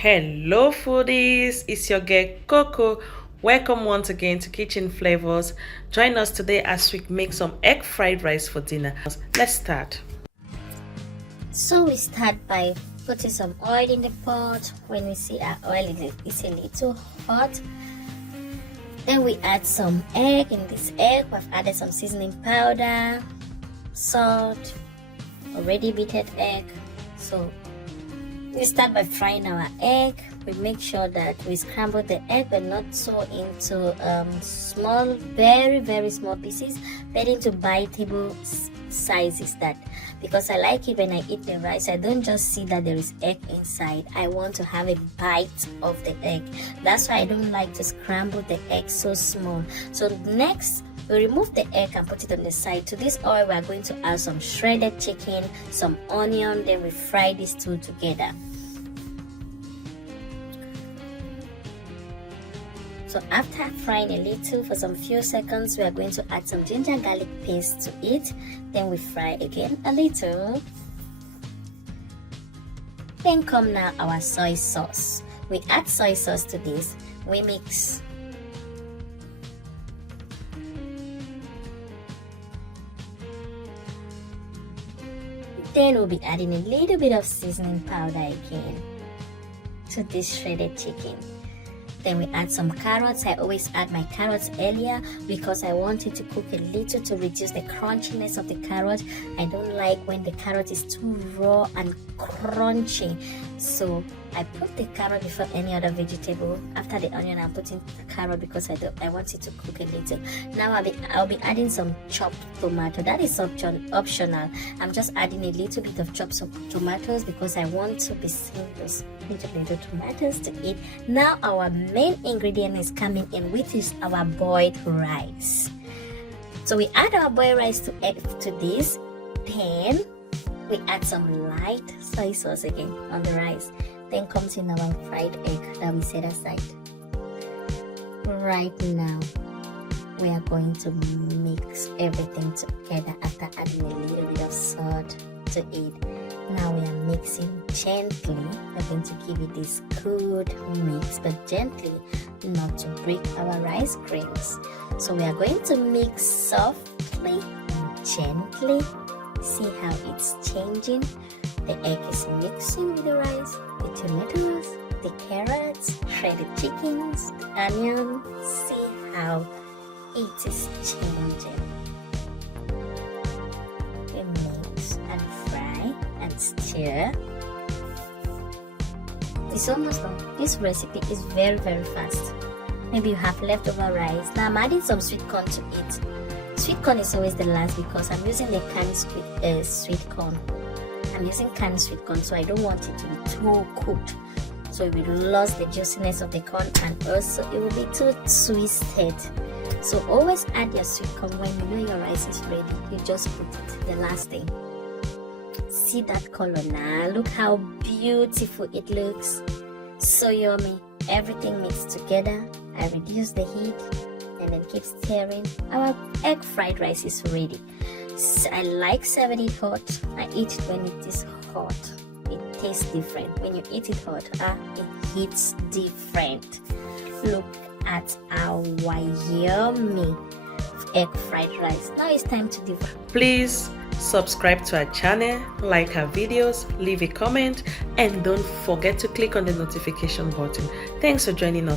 Hello foodies, it's your girl Coco. Welcome once again to Kitchen Flavors. Join us today as we make some egg fried rice for dinner. Let's start. So we start by putting some oil in the pot. When we see our oil is a little hot, then we add some egg. In this egg we've added some seasoning powder, salt, already beaten egg. So we start by frying our egg. We make sure that we scramble the egg but not so into small, very small pieces, but into biteable sizes, that because I like it when I eat the rice, I don't just see that there is egg inside. I want to have a bite of the egg. That's why I don't like to scramble the egg so small. So next we remove the egg and put it on the side. To this oil we are going to add some shredded chicken, some onion, then we fry these two together. So after frying a little for some few seconds, we are going to add some ginger garlic paste to it. Then we fry again a little. Then come now our soy sauce. We add soy sauce to this. We mix. Then we'll be adding a little bit of seasoning powder again to this shredded chicken. Then we add some carrots. I always add my carrots earlier because I want it to cook a little to reduce the crunchiness of the carrot. I don't like when the carrot is too raw and crunchy. So I put the carrot before any other vegetable. After the onion, I'm putting the carrot because I want it to cook a little. Now I'll be adding some chopped tomato. That is optional. I'm just adding a little bit of chopped tomatoes because I want to be seeing those little tomatoes to eat. Now our main ingredient is coming in, which is our boiled rice. So we add our boiled rice to this. Then we add some light soy sauce again on the rice. Then comes in our fried egg that we set aside. Right now we are going to mix everything together after adding a little bit of salt to it. Now we are mixing gently. We're going to give it this good mix, but gently, not to break our rice grains. So we are going to mix softly and gently. See how it's changing. The egg is mixing with the rice, the tomatoes, the carrots, shredded chickens, the onion. See how it is changing. We mix and fry and stir. It's almost done. This recipe is very fast. Maybe you have leftover rice. Now I'm adding some sweet corn to it. Sweet corn is always the last because I'm using the canned sweet corn. I'm using canned sweet corn, so I don't want it to be too cooked. So it will lose the juiciness of the corn and also it will be too twisted. So always add your sweet corn when you know your rice is ready. You just put it the last thing. See that color now? Look how beautiful it looks. So yummy. Everything mixed together. I reduce the heat and then keep stirring. Our egg fried rice is ready. So I like serving it hot. I eat it when it is hot. It tastes different. When you eat it hot, it hits different. Look at our yummy egg fried rice. Now it's time to devour. Please subscribe to our channel, like our videos, leave a comment, and don't forget to click on the notification button. Thanks for joining us.